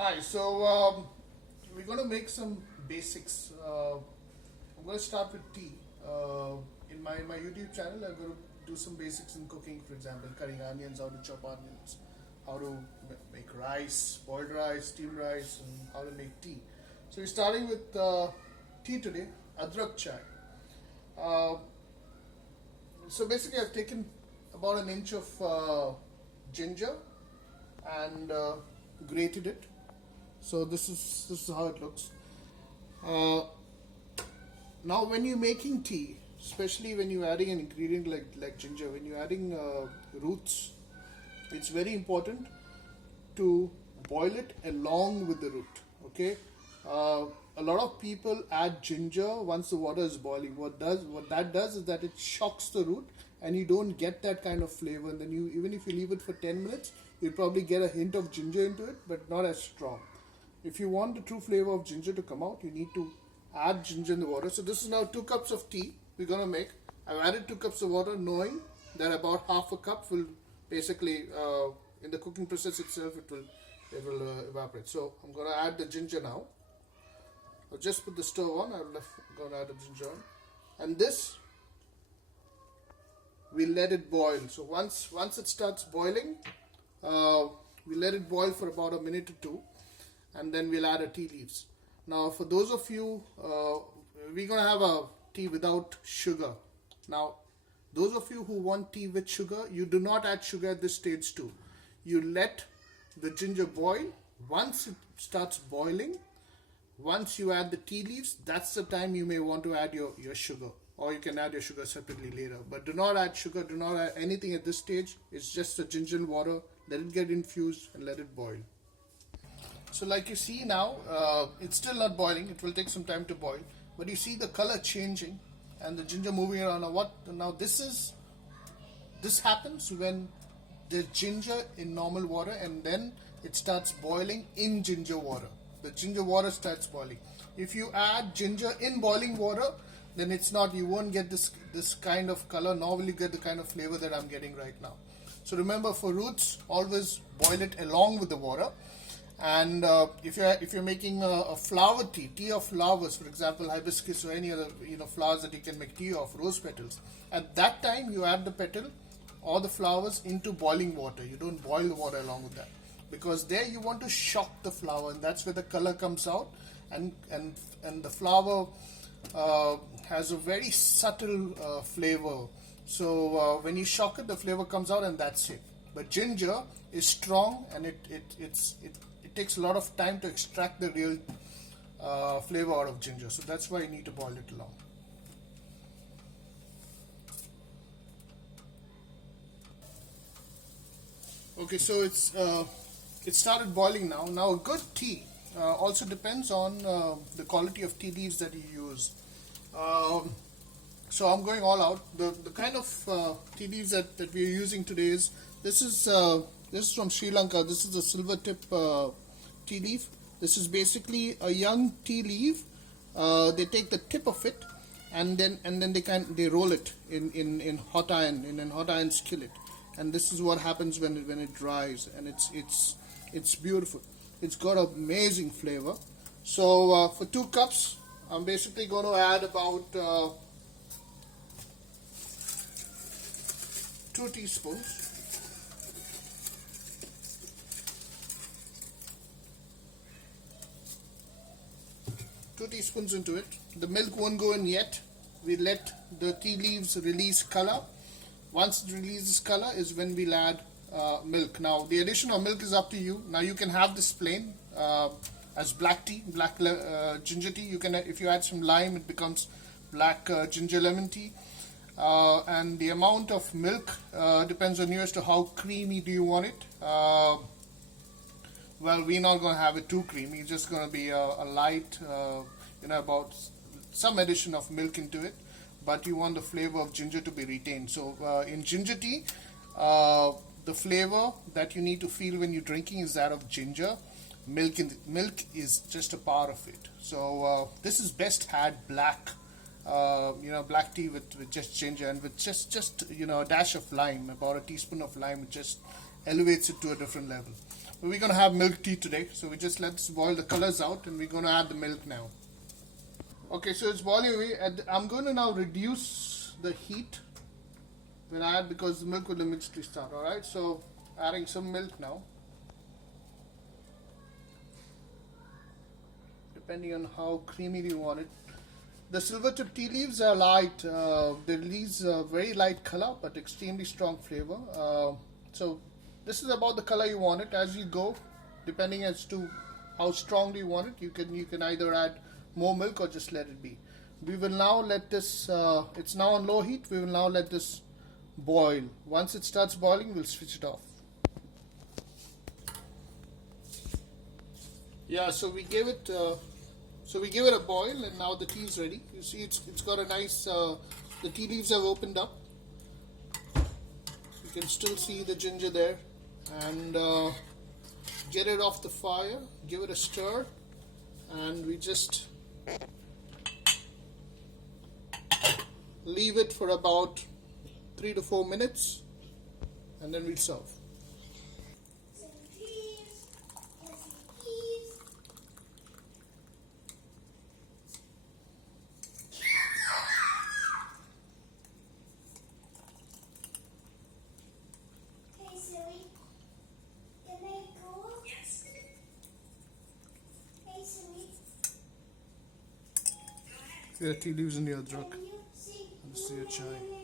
Hi, so we're going to make some basics. I'm going to start with tea. In my YouTube channel, I'm going to do some basics in cooking, for example, cutting onions, how to chop onions, how to make rice, boiled rice, steamed rice, and how to make tea. So we're starting with tea today, Adhrak chai. Uh, so basically, I've taken about an inch of ginger and grated it. So this is how it looks. Uh, Now, when you're making tea, especially when you're adding an ingredient like ginger, when you're adding roots, it's very important to boil it along with the root. Okay, a lot of people add ginger once the water is boiling. What that does is that it shocks the root, and you don't get that kind of flavor. And then you, even if you leave it for 10 minutes, you'll probably get a hint of ginger into it, but not as strong. If you want the true flavor of ginger to come out, you need to add ginger in the water. So this is now 2 cups of tea we're going to make. I've added 2 cups of water, knowing that about half a cup will basically, in the cooking process itself, it will evaporate. So I'm going to add the ginger now. I'll just put the stove on. I'm going to add the ginger on. And this, we let it boil. So once it starts boiling, we let it boil for about a minute or two, and then we'll add the tea leaves. Now, for those of you, we're going to have a tea without sugar. Now, those of you who want tea with sugar, you do not add sugar at this stage too. You let the ginger boil. Once it starts boiling, once you add the tea leaves, that's the time you may want to add your sugar. Or you can add your sugar separately later. But do not add sugar, do not add anything at this stage. It's just the ginger and water. Let it get infused and let it boil. So like you see now, it's still not boiling. It will take some time to boil. But you see the color changing and the ginger moving around. Now this happens when there's ginger in normal water, and then it starts boiling in ginger water. The ginger water starts boiling. If you add ginger in boiling water, then you won't get this kind of color, nor will you get the kind of flavor that I'm getting right now. So remember, for roots, always boil it along with the water. And if you're making a flower tea of flowers, for example, hibiscus or any other flowers that you can make tea of, rose petals, at that time you add the petal or the flowers into boiling water. You don't boil the water along with that, because there you want to shock the flower, and that's where the color comes out, and the flower has a very subtle flavor. So when you shock it, the flavor comes out, and that's it. But ginger is strong, and it takes a lot of time to extract the real flavor out of ginger. So that's why you need to boil it long. Okay, so it started boiling now. Now, a good tea also depends on the quality of tea leaves that you use. So I'm going all out. The kind of tea leaves that we are using today is this is from Sri Lanka. This is a silver tip tea leaf. This is basically a young tea leaf. They take the tip of it, and then they roll it in hot iron skillet. And this is what happens when it dries, and it's beautiful. It's got amazing flavor. So for 2 cups, I'm basically going to add about 2 teaspoons. 2 teaspoons into it. The milk won't go in yet. We let the tea leaves release color. Once it releases color is when we'll add milk. Now, the addition of milk is up to you. Now, you can have this plain as black tea, ginger tea. You can, if you add some lime, it becomes black ginger lemon tea. And the amount of milk depends on you as to how creamy do you want it. Well, we're not going to have it too creamy. It's just going to be a light, about some addition of milk into it. But you want the flavor of ginger to be retained. So in ginger tea, the flavor that you need to feel when you're drinking is that of ginger. Milk is just a part of it. So this is best had black. Black tea with just ginger and with just a dash of lime, about a teaspoon of lime. It just elevates it to a different level. we're gonna have milk tea today. So we just let's boil the colors out, and we're gonna add the milk now. Okay, so it's boiling away. I'm going to now reduce the heat when I add, because the milk will immediately start. All right, so adding some milk now. Depending on how creamy you want it. The silver tip tea leaves are light. They release a very light color but extremely strong flavor. So this is about the color you want it. As you go, depending as to how strong do you want it, you can either add more milk or just let it be. We will now let this. It's now on low heat. We will now let this boil. Once it starts boiling, we'll switch it off. Yeah, so we gave it. So we give it a boil, and now the tea is ready. You see, it's got a nice. The tea leaves have opened up. You can still see the ginger there, and get it off the fire. Give it a stir, and we just leave it for about 3 to 4 minutes, and then we serve. Yeah, tea leaves in the Adhrak. This is your chai.